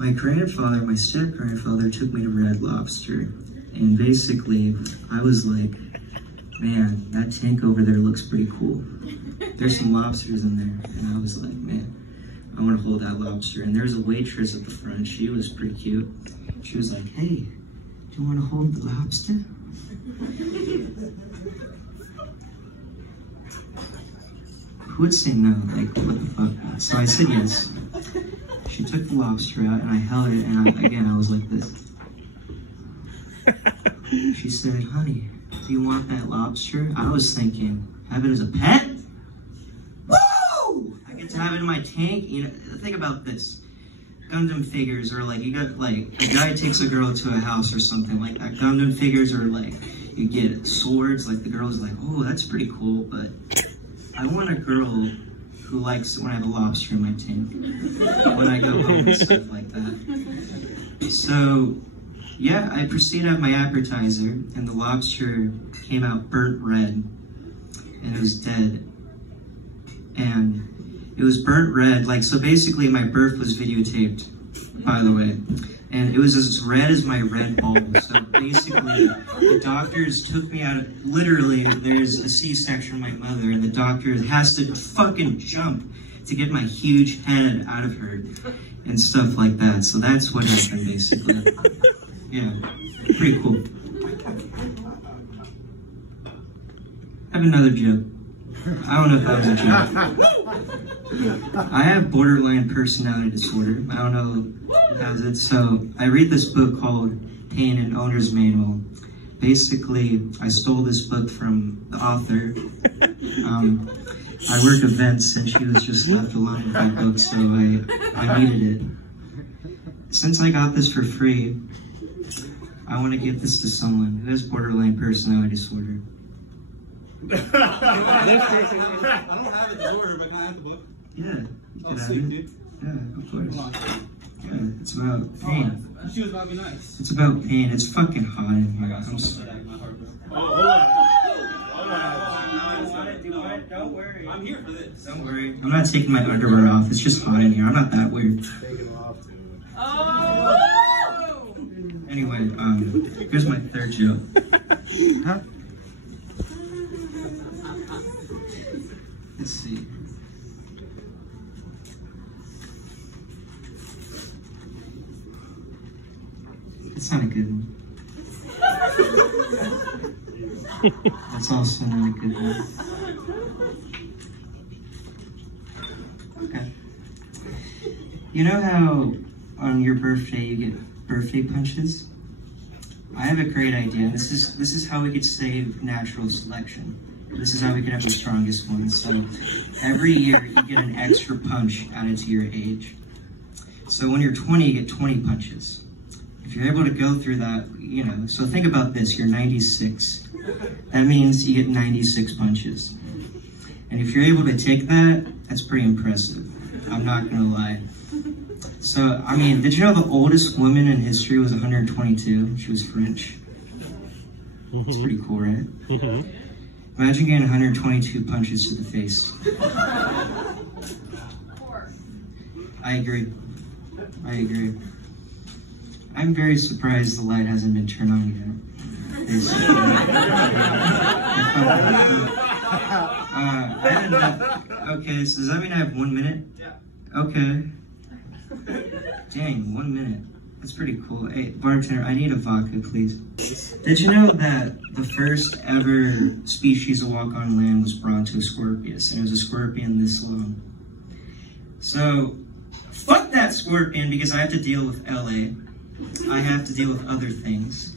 my grandfather, my step-grandfather took me to Red Lobster, and basically I was like, man, that tank over there looks pretty cool. There's some lobsters in there, and I was like, man, I want to hold that lobster. And there's a waitress at the front. She was pretty cute. She was like, hey, do you want to hold the lobster? Who would say no? Like, what the fuck? So I said yes. She took the lobster out, and I held it, and again, I was like this. She said, honey, do you want that lobster? I was thinking, have it as a pet? Woo! I get to have it in my tank. You know, think about this. Gundam figures, or like, you got like, a guy takes a girl to a house or something like that. Gundam figures, or like, you get swords, like the girl's like, oh, that's pretty cool, but I want a girl who likes when I have a lobster in my tank, when I go home and stuff like that. So, yeah, I proceeded to have my appetizer, and the lobster came out burnt red, and it was dead. And it was burnt red, like, so basically my birth was videotaped, by the way. And it was as red as my red balls. So basically, the doctors took me out of, literally, there's a C-section of my mother, and the doctor has to fucking jump to get my huge head out of her, and stuff like that. So that's what happened, basically. Yeah, pretty cool. I have another joke. I don't know if that was a joke. I have borderline personality disorder. I don't know who has it. So I read this book called Pain and Owner's Manual. Basically, I stole this book from the author. I work events, and she was just left alone with that book, so I needed it. Since I got this for free, I want to give this to someone who has borderline personality disorder. I don't have it in order, but can I have the book? Yeah, you Oh, could have sweet, it. dude. Yeah, of course. Come on. Yeah, it's about pain. Oh, she was about to be nice. It's about pain. It's fucking hot in I here. got I'm something like that in my heart, bro. Oh, hold on. Don't worry. I'm here for this. Don't worry. I'm not taking my underwear off. It's just hot in here. I'm not that weird. Take him off, dude. Oh! Anyway, here's my third joke. Huh? Let's see. It's not a good one. That's also not a good one. Okay. You know how on your birthday you get birthday punches? I have a great idea. This is how we could save natural selection. This is how we can have the strongest ones. So every year you get an extra punch added to your age. So when you're 20, you get 20 punches. If you're able to go through that, you know, so think about this, you're 96. That means you get 96 punches. And if you're able to take that, that's pretty impressive. I'm not gonna lie. So, I mean, did you know the oldest woman in history was 122? She was French. It's pretty cool, right? Imagine getting 122 punches to the face. I agree. I agree. I'm very surprised the light hasn't been turned on yet. Okay, so does that mean I have 1 minute? Yeah. Okay. Dang, 1 minute. That's pretty cool. Hey, bartender, I need a vodka, please. Did you know that the first ever species to walk on land was Brontoscorpius, and it was a scorpion this long? So, fuck that scorpion, because I have to deal with LA. I have to deal with other things.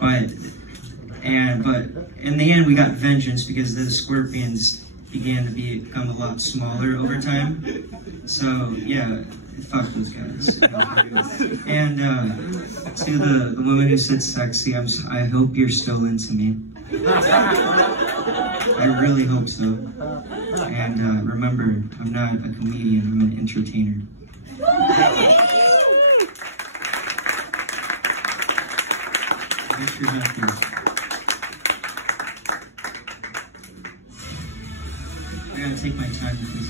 But in the end, we got vengeance because the scorpions began to become a lot smaller over time. So, yeah, fuck those guys. And to the woman who said sexy, I hope you're still into me. I really hope so. And remember, I'm not a comedian, I'm an entertainer. Make sure you're happy. I gotta take my time with this.